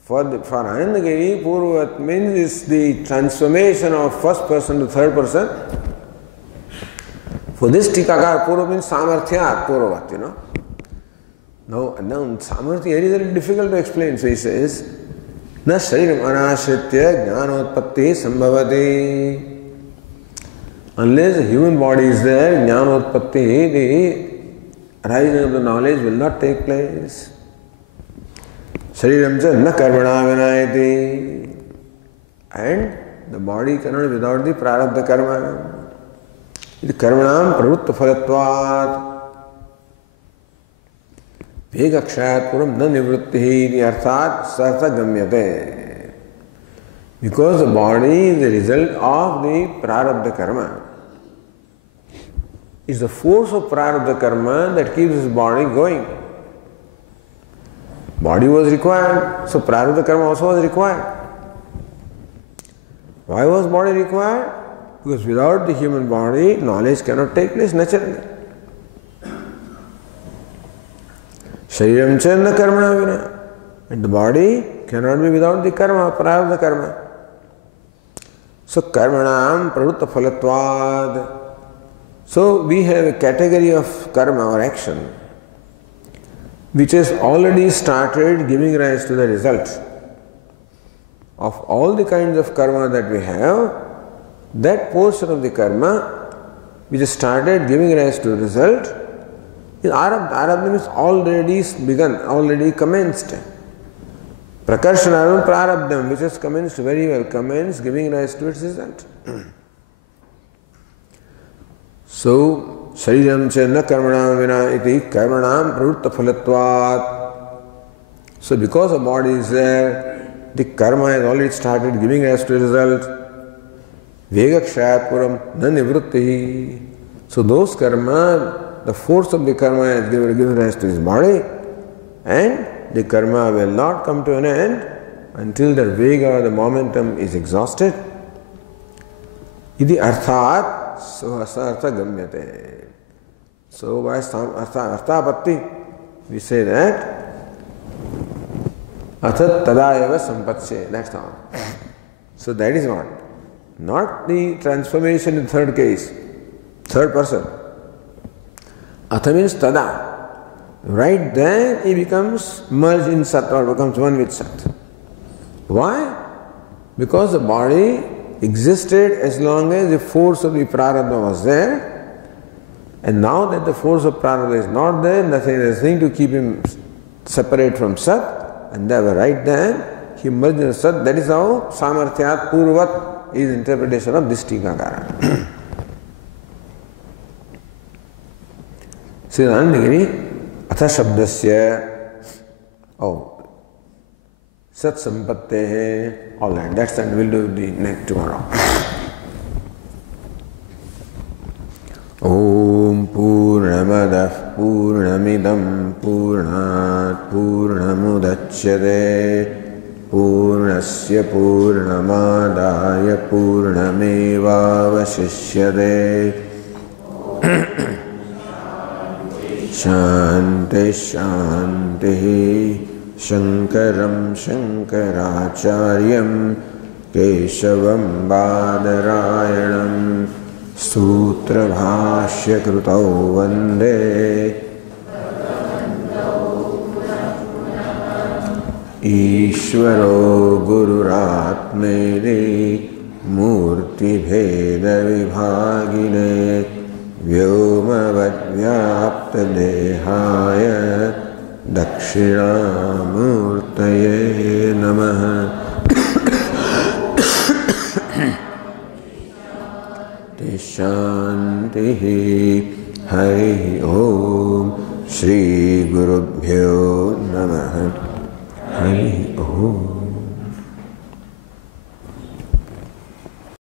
For Anandagiri, purvat means is the transformation of first person to third person. For this Tikakara, purvat means samarthya, purvat, you know. Now samarthya is very difficult to explain. So he says, na shariram anashritya jnanotpatti sambhavati. Unless the human body is there, jnanotpatti, the arising of the knowledge will not take place. Shariram cha na karmana vinayati. And the body cannot be without the prarabdha karma. Iti karmanam pravutta phalatvat. Vegakshat puram na nivrittihi iti arthat sartha gamyate. Because the body is the result of the prarabdha karma. It's the force of prarabdha karma that keeps his body going. Body was required, so prarabdha karma also was required. Why was body required? Because without the human body, knowledge cannot take place naturally. Shariram channa karmana vina. And the body cannot be without the karma, prarabdha karma. So karmanam pravutta phalatvad. So we have a category of karma or action which has already started giving rise to the result. Of all the kinds of karma that we have, that portion of the karma which has started giving rise to the result is arabdha. Arabdha means already begun, already commenced. Prakarshanam prarabdham, which has commenced very well, commenced giving rise to its result. So, shariram cha na karmanam vina iti karmanam pravutta phalatvat. So, because the body is there, the karma has already started giving rise to a result. Vegakshat puram na nivrittihi. So, those karma, the force of the karma has given rise to his body, and the karma will not come to an end until the vega, the momentum, is exhausted. Iti arthat. So asartha gamyate. So by arthapatti, we say that athat tadayava sampachye. That's all. So that is what. Not the transformation in third case, third person. Atha means tada. Right then he becomes merged in sat or becomes one with sat. Why? Because the body existed as long as the force of the prarabdha was there, and now that the force of prarabdha is not there, nothing to keep him separate from sat, and therefore right then he merged in sat. That is how samarthyat purvat is interpretation of this Tikakara. So Anandagiri atha shabdasya Sat Sampatte. All right, that's that. We'll do the next tomorrow. Om Purnamadah Purnamidam Purnat Purnamudachyate Purnasya Purnamadaya Purnameva Vasishyate शांति शांति। शंकरं शंकराचार्यं केशवं बादरायणं सूत्रभाष्यकृतौ वन्दे ईश्वरो गुरुरात्मेति मूर्तिभेदविभागिने व्योमवद्व्याप्तदेहाय दक्षिणामूर्तये नमः। शांति। हरि ओम। श्री गुरु